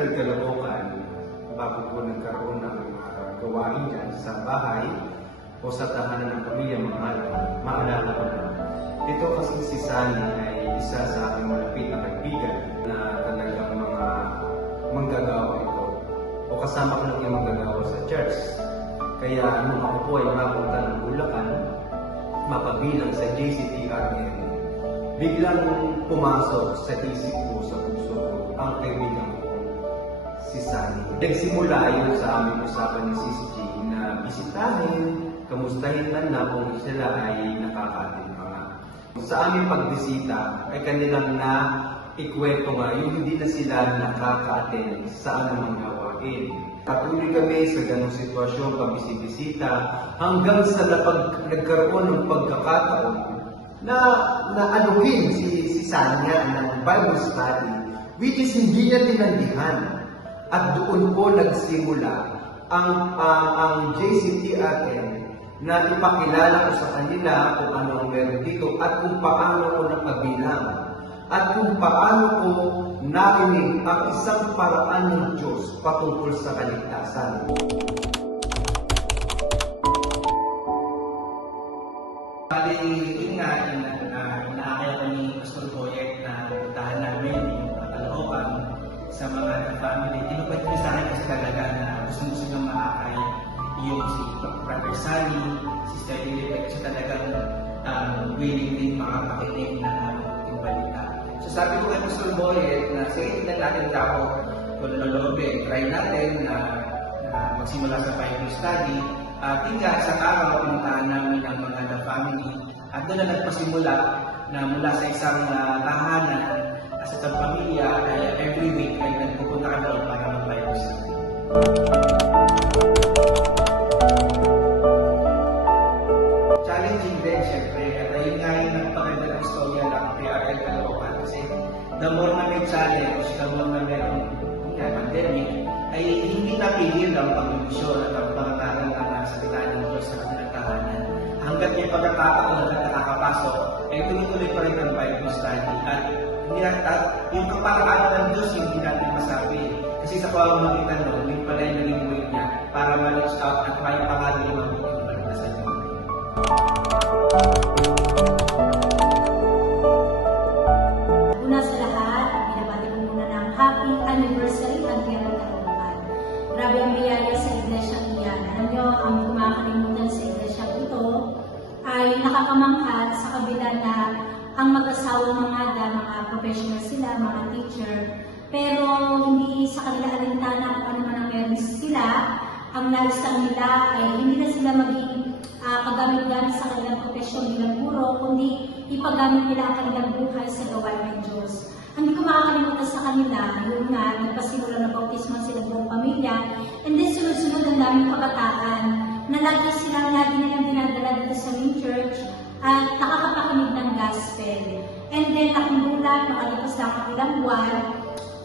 JCTR Caloocan, bago po nagkaroon ng gawain dyan sa bahay o sa tahanan ng pamilya, maalala ko na ito kasi si Sally ay isa sa aking malapit na kaibigan na talagang mga manggagawa ito o kasama ko lang yung manggagawa sa church. Kaya nung ako po ay mapunta ng Bulacan, mapabilang sa JCTRN, biglang pumasok sa isip ko, sa puso ko, ang kaibigan ko, si Sally. Nagsimula yun sa aming usapan ni Sis G na bisitahin, kamustahin na kung sila ay nakakatin pa nga. Sa aming pagbisita ay kanilang na ikwento nga yung hindi na sila nakaka-attend sa anumang gawain. Patuloy kami sa ganong sitwasyon, pabisibisita, hanggang sa nagkaroon ng pagkakataon na anuhin si Sanya ng Bible study, which is hindi niya tinandihan. At doon po nagsimula ang JCTRN na ipakilala ko sa kanila kung ano ang meron dito at kung paano ko nakabilang at kung paano ko narinig ang isang paraan ng Diyos patungkol sa kaligtasan. Bali, yun nga, inaakaya ko ni Pastor Boyet na puntahan namin yung Caloocan sa mga family. Tinupad ko sa akin kasi talaga na gusto nga maakay yung si Brother Sally, Sister Lilibet, kasi talagang willing din makapakinig na yung balita. So sabi ko kay Pastor Boyet na sige, tingnan natin ako kung lolobe, try natin na magsimula sa Bible study. Tingga sa araw, pumuntahan namin ang mga family at doon na nagpasimula na mula sa isang tahanan sa isang pamilya ay every week ay nagpupunta kami doon para mag-Bible study. Challenging din syempre at ayun nga yung nagpaganda ng istorya ng PRL Caloocan kasi the more na may challenge, the more na meron pandemic ay hindi napigil ang pag-imisyon at ang pangataran ng salita ng Diyos sa kanilang tahanan. Hanggat may pagkakataon na nakakapasok, ay tuloy-tuloy pa rin ang Bible study. At yung kaparaan ng Diyos yung hindi natin masabi. Kasi sa pamamagitan nun, yung pala yung naging way niya para ma-reach out at may pangalan yung mabuting balita sa Diyos. Una sa lahat, binabati ko muna ng happy anniversary ang PRL Caloocan. Grabe ang biyaya sa iglesyang iyan. Alam niyo, ang kumakalimutan sa iglesyang ito ay nakakamangha sa kabila na ang mag-asawa mga professional sila, mga teacher, pero hindi sa kanila alintana kung ano man ang meron sila. Ang nais nila ay hindi na sila maging kagamit-gamit sa kanilang profesyon bilang guro, kundi ipagamit nila ang kanilang buhay sa gawain ng Diyos. Hindi ko makakalimutan sa kanila, yun nga, nagpasimula ng bautismo sila buong pamilya, and then sunod-sunod ang daming pagkataan na lagi nilang dinadala dito sa main church at nakakapakinig ng gospel. And then, nakumbulan, makalipas lang ang ilang buwan,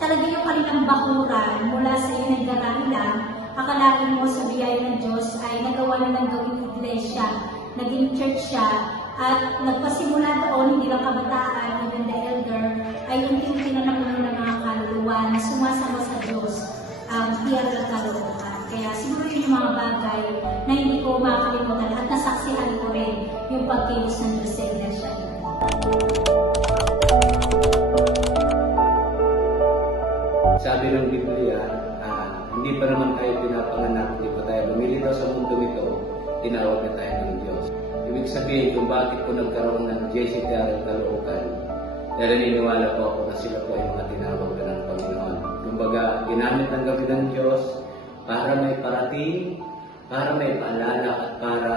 talaga yung kanilang bakuran mula sa iyo nagdarailang, akalain mo sa biyaya ng Diyos ay nagawa na ng gawing iglesia, naging church siya, at nagpasimula doon, hindi lang kabataan, even the elder, ay unti-unti na nakunin ng mga kaluluwa na sumasama sa Diyos ang PRL Caloocan. Kaya siguro yun yung mga bagay na hindi ko makakalimutan at nasaksihan ko rin yung pagkilos ng Diyos sa iglesia. Sabi ng Biblia, hindi pa naman tayo pinapanganak, hindi pa tayo lumilitaw sa mundo ito, tinawag na tayo ng Diyos. Ibig sabihin kung bakit po nagkaroon ng JCTR Caloocan, dahil naniniwala po ako na sila po ay mga tinawag na ng Panginoon. Kumbaga, ginamit ang gabi ng Diyos para may parating, para may paalala at para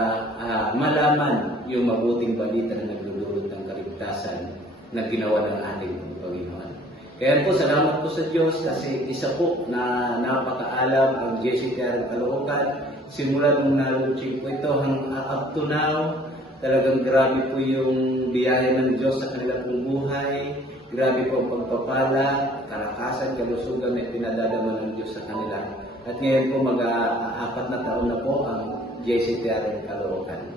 malaman yung mabuting balita na nagdudulot ng kaligtasan na ginawa ng ating Panginoon. Kaya po, salamat po sa Diyos kasi isa po na napakaalam ang JCTR Caloocan. Simula nung na-launching po ito hanggang up to now, talagang grabe po yung biyaya ng Diyos sa kanilang buhay. Grabe po ang pagpapala, kalakasan, kalusugan na pinadadama ng Diyos sa kanila. At ngayon po mag-4 na taon na po ang JCTR Caloocan.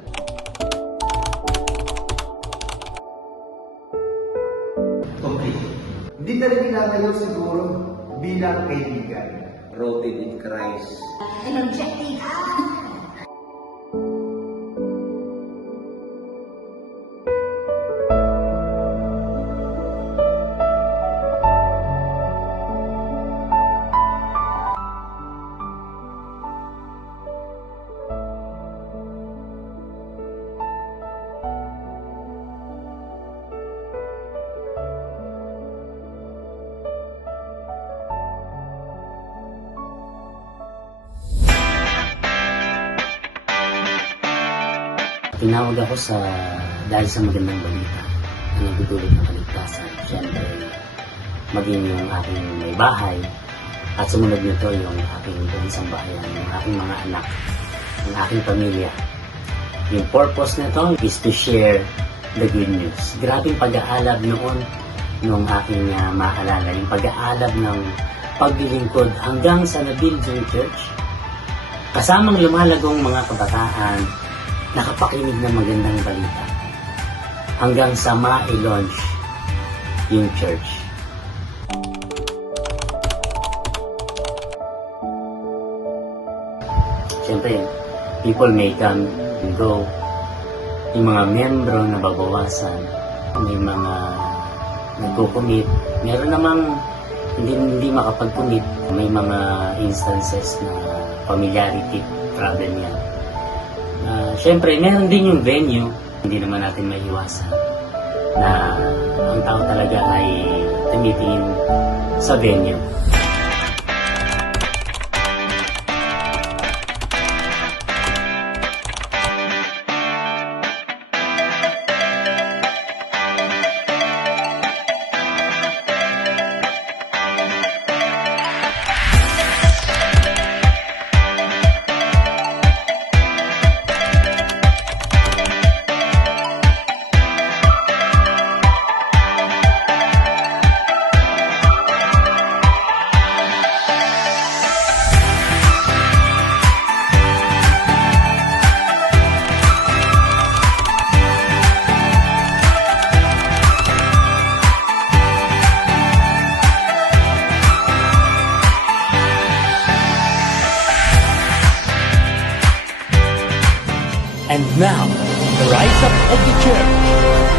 Hindi na rin nilalayo siguro bilang kaibigan. Rooted in Christ. Energetic. Tinawag ako dahil sa magandang balita na nagdudulot ng kaligtasan. Siyempre, maging yung aking may bahay at sumunod nito yung aking isang bayan, yung aking mga anak, yung aking pamilya. Yung purpose nito is to share the good news. Grabing pag-aalab noon nung aking maalala, yung pag-aalab ng paglilingkod hanggang sa na-build yung church. Kasamang lumalagong mga kabataan, nakapakinig ng magandang balita hanggang sa ma-launch yung church. Siyempre, people may come and go. Yung mga membro na babawasan, may mga nagko-commit. Meron namang hindi makapag-commit. May mga instances na familiarity problem yan. Siyempre, meron din yung venue. Hindi naman natin maiwasan na ang tao talaga ay tumitingin sa venue. And now, the rise up of the church.